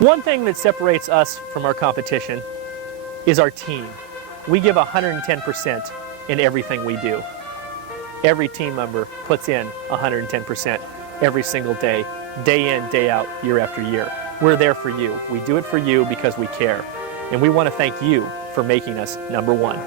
One thing that separates us from our competition is our team. We give 110% in everything we do. Every team member puts in 110% every single day in, day out, year after year. We're there for you. We do it for you because we care. And we want to thank you for making us number one.